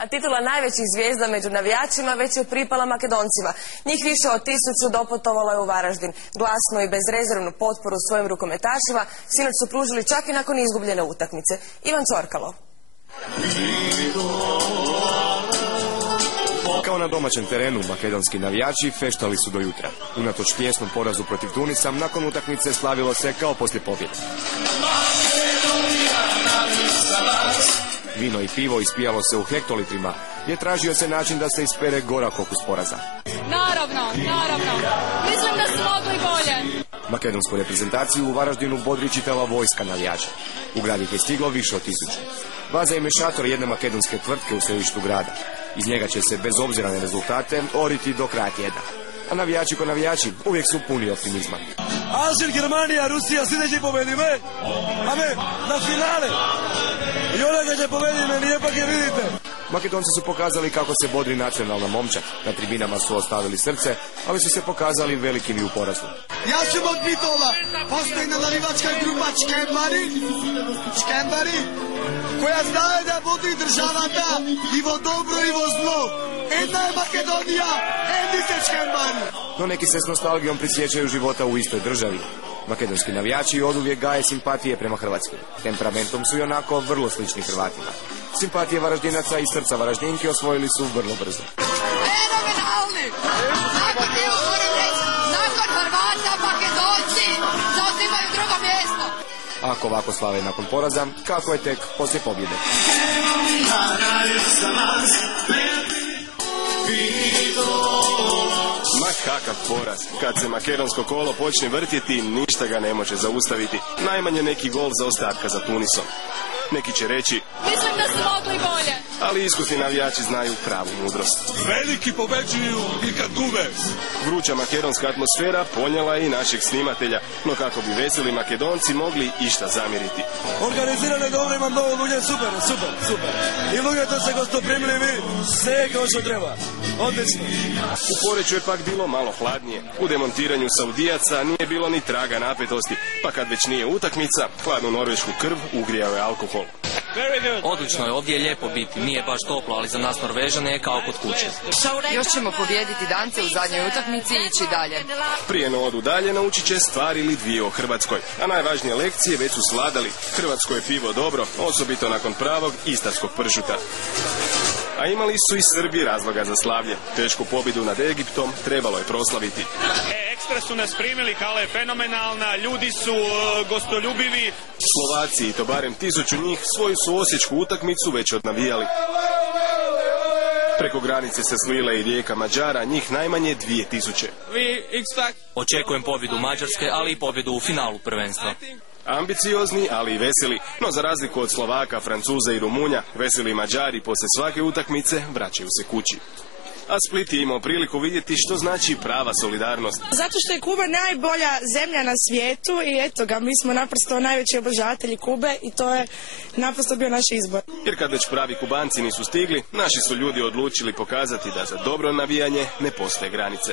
A titula najvećih zvijezda među navijačima već je pripala Makedoncima. Njih više od 1000 doputovalo je u Varaždin. Glasnu i bezrezervnu potporu svojim rukometašima sinoć su pružili čak i nakon izgubljene utakmice. Ivan Čorkalo. Kao na domaćem terenu, makedonski navijači feštali su do jutra. Unatoč tjesnom porazu protiv Tunisa, nakon utakmice slavilo se kao poslije pobjede. Vino i pivo ispijalo se u hektolitrima, jer tražio se način da se ispere gorak okus poraza. Naravno. Mislim da su mogli bolje. Makedonsku reprezentaciju u Varaždinu bodri čitava vojska navijača. U grad ih je stiglo više od 1000. Vaza je mešator jedne makedonske tvrtke u središtu grada. Iz njega će se, bez obzira na rezultate, oriti do kraja tjedna. A navijači ko navijači uvijek su puni optimizma. Alžir, Germanija, Rusija, svi neće pobedi me, a me na finale. I onoga će pobedi me, nije pak je vidite. Makedonci su pokazali kako se bodri nacionalna momčad. Na tribinama su ostavili srce, ali su se pokazali velikim i u porazu. Ja ću od Bitola, postoji nalarivačka grupa Čkembari, koja znaje da vodi državata i vo dobro i vo zlo. Jedna je Makedonija, edi se Čkembari. No neki se s nostalgijom prisjećaju života u istoj državi. Makedonski navijači oduvijek gaje simpatije prema Hrvatskoj. Temperamentom su i onako vrlo slični Hrvatima. Simpatije Varaždinaca i srca Varaždinki osvojili su vrlo brzo. Fenomenalni! Nakon Hrvata, Makedonci zauzimaju drugo mjesto. Ako ovako slave nakon poraza, kako je tek poslije pobjede? Ma kakav poraz. Kad se makedonsko kolo počne vrtjeti, ništa ga ne može zaustaviti. Najmanje neki gol zaostatka za Tunisom. Neki će reći, Mislim da su mogli bolje. ali iskusni navijači znaju pravu mudrost. Veliki pobeđuju i kad gube. Vruća makedonska atmosfera ponijela je i našeg snimatelja, no kako bi veseli Makedonci mogli išta zamjeriti. Organizirane dobro, imam novo lulje, super. I lujete se gosto primili vi, sve kao što treba. Odlično. U Poreču je pak bilo malo hladnije. U demontiranju Saudijaca nije bilo ni traga napetosti, pa kad već nije utakmica, hladnu norvešku krv ugrijao je alkohol. Odlično je, ovdje je lijepo biti, nije baš toplo, ali za nas Norvežane je kao kod kuće. Još ćemo pobijediti Dance u zadnjoj utakmici i ići dalje. Prije no odu dalje naučit će stvari ili dvije o Hrvatskoj, a najvažnije lekcije već su svladali. Hrvatsko je pivo dobro, osobito nakon pravog istarskog pršuta. A imali su i Srbi razloga za slavlje. Tešku pobjedu nad Egiptom trebalo je proslaviti. Ekstra su nas primili, hala je fenomenalna, ljudi su gostoljubivi. Slovaci, i to barem 1000 njih, svoju su osječku utakmicu već odnavijali. Preko granice se slile i rijeka Mađara, njih najmanje 2000. Očekujem pobjedu Mađarske, ali i pobjedu u finalu prvenstva. Ambiciozni, ali i veseli, no za razliku od Slovaka, Francuza i Rumunja, veseli Mađari poslije svake utakmice vraćaju se kući. A Split je imao priliku vidjeti što znači prava solidarnost. Zato što je Kuba najbolja zemlja na svijetu i eto ga, mi smo naprosto najveći obožavatelji Kube i to je naprosto bio naš izbor. Jer kad već pravi Kubanci nisu stigli, naši su ljudi odlučili pokazati da za dobro navijanje ne postoje granice.